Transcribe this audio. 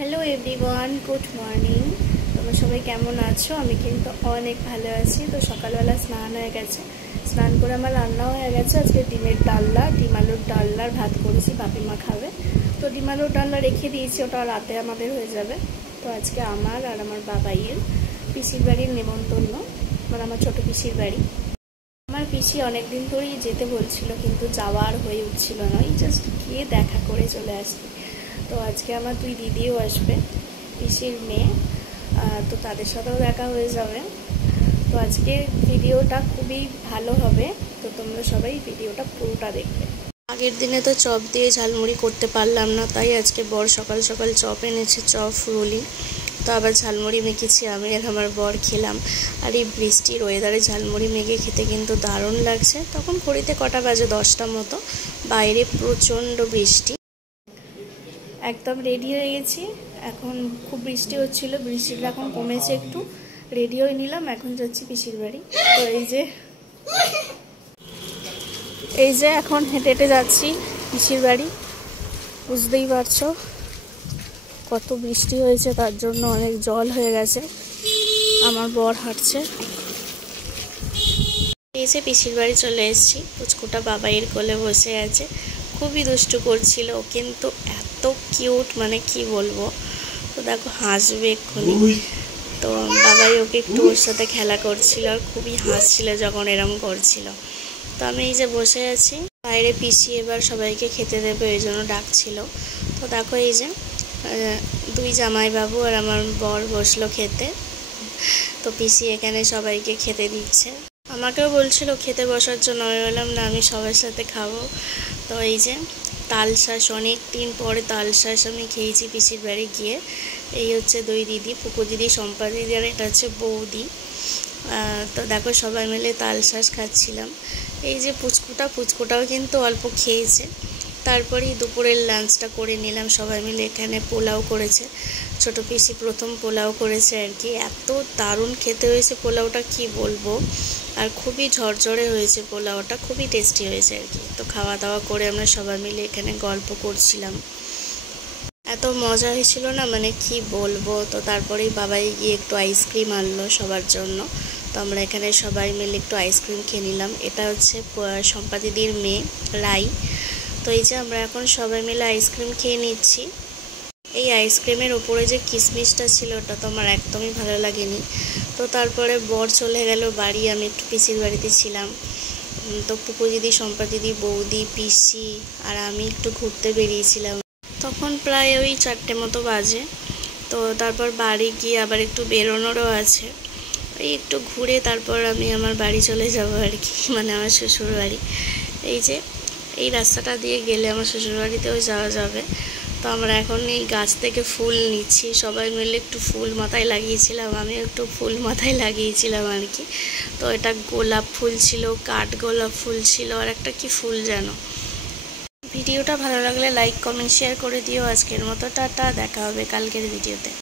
Hello everyone, good morning. তোমরা সবাই কেমন আছো? আমি কিন্তু অনেক ভালো আছি। তো সকালবেলা স্নান হয়ে গেছে, স্নান করে আমার রান্নাও হয়ে গেছে। আজকে ডিমের ডালনা, ডিম আলুর ডালনার ভাত করেছি, বাপিমা খাবে। তো ডিম আলুর ডালনা রেখে দিয়েছি, ওটা রাতে আমাদের হয়ে যাবে। তো আজকে আমার আর আমার বাবাইয়ের পিসির বাড়ির নেমন্তন্ন, মানে আমার ছোটো পিসির বাড়ি। আমার পিসি অনেক দিন ধরেই যেতে বলছিল, কিন্তু যাওয়ার হয়ে উঠছিল না। এই জাস্ট গিয়ে দেখা করে চলে আসছি। তো আজকে আমার দুই দিদিও আসবে, পিসির মেয়ে, তো তাদের সাথেও দেখা হয়ে যাবে। তো আজকে ভিডিওটা খুবই ভালো হবে, তো তোমরা সবাই ভিডিওটা পুরোটা দেখবে। আগের দিনে তো চপ দিয়ে ঝালমুড়ি করতে পারলাম না, তাই আজকে বর সকাল সকাল চপ এনেছে, চপ রুলি। তো আবার ঝালমুড়ি মেখেছি আমি আর আমার বর খেলাম। আর এই বৃষ্টির ওয়েদারে ঝালমুড়ি মেখে খেতে কিন্তু দারুণ লাগছে। তখন ঘড়িতে কটা বাজে, 10টা মতো। বাইরে প্রচণ্ড বৃষ্টি। একদম রেডি হয়ে গেছি, এখন খুব বৃষ্টি হচ্ছিল, বৃষ্টিটা এখন কমেছে একটু। রেডি হয়ে নিলাম, এখন যাচ্ছি পিসির বাড়ি। তো এই যে এখন হেঁটে হেঁটে যাচ্ছি পিসির বাড়ি। বুঝতেই পারছো কত বৃষ্টি হয়েছে, তার জন্য অনেক জল হয়ে গেছে। আমার বর হাঁটছে। এই যে পিসির বাড়ি চলে এসেছি। পুচকুটা বাবাইয়ের কোলে বসে আছে, খুবই দুষ্টু করছিল, কিন্তু এত কিউট, মানে কি বলবো। তো দেখো হাসবে এক্ষুনি। তো বাবাই ওকে একটু ওর সাথে খেলা করছিল, আর খুবই হাসছিল যখন এরম করছিল। তো আমি এই যে বসে আছি, বাইরে পিসি এবার সবাইকে খেতে দেবে, ওই জন্য ডাকছিল। তো দেখো এই যে দুই জামাইবাবু আর আমার বর বসলো খেতে। তো পিসি এখানে সবাইকে খেতে দিচ্ছে। আমাকেও বলছিল খেতে বসার জন্য, আমি বললাম না, আমি সবার সাথে খাবো। তো এই যে তালশাঁস, অনেক দিন পরে তালশাঁস আমি খেয়েছি পিসির বাড়ি গিয়ে। এই হচ্ছে দুই দিদি, পুকু দিদি, সম্পা দিদি, আর এটা হচ্ছে বৌদি। তো দেখো সবাই মিলে তালশাঁস খাচ্ছিলাম। এই যে পুচকুটাও কিন্তু অল্প খেয়েছে। তারপরেই দুপুরের লাঞ্চটা করে নিলাম সবাই মিলে। এখানে পোলাও করেছে, ছোটো পিসি প্রথম পোলাও করেছে আর কি। এত দারুণ খেতে হয়েছে পোলাওটা, কি বলবো। আর খুবই ঝরঝরে হয়েছে পোলাওটা, খুবই টেস্টি হয়েছে আর কি। তো খাওয়া দাওয়া করে আমরা সবাই মিলে এখানে গল্প করছিলাম। এত মজা হয়েছিল না, মানে কি বলবো। তো তারপরেই বাবাই গিয়ে একটু আইসক্রিম আনলো সবার জন্য। তো আমরা এখানে সবাই মিলে একটু আইসক্রিম খেয়ে নিলাম। এটা হচ্ছে সম্পা দিদির মেয়ে রাই। তো এই যে আমরা এখন সবাই মিলে আইসক্রিম খেয়ে নিচ্ছি। এই আইসক্রিমের ওপরে যে কিশমিশটা ছিল, ওটা তো আমার একদমই ভালো লাগেনি। তো তারপরে বর চলে গেল বাড়ি, আমি একটু পিসির বাড়িতে ছিলাম। তো পুকু দিদি, সম্পা দিদি, বৌদি, পিসি আর আমি একটু ঘুরতে বেরিয়েছিলাম। তখন প্রায় ওই 4টে মতো বাজে। তো তারপর বাড়ি গিয়ে আবার একটু বেরোনোরও আছে, ওই একটু ঘুরে তারপর আমি আমার বাড়ি চলে যাব আর কি, মানে আমার শ্বশুর বাড়ি। এই যে এই রাস্তাটা দিয়ে গেলে আমার শ্বশুরবাড়িতেও যাওয়া যাবে। তো আমরা এখন এই গাছ থেকে ফুল নিচ্ছি, সবাই মিলে একটু ফুল মাথায় লাগিয়েছিলাম, আমিও একটু ফুল মাথায় লাগিয়েছিলাম আর কি। তো এটা গোলাপ ফুল ছিল, কাঠ গোলাপ ফুল ছিল, আর একটা কি ফুল যেন। ভিডিওটা ভালো লাগলে লাইক, কমেন্ট, শেয়ার করে দিও। আজকের মতো টাটা, দেখা হবে কালকের ভিডিওতে।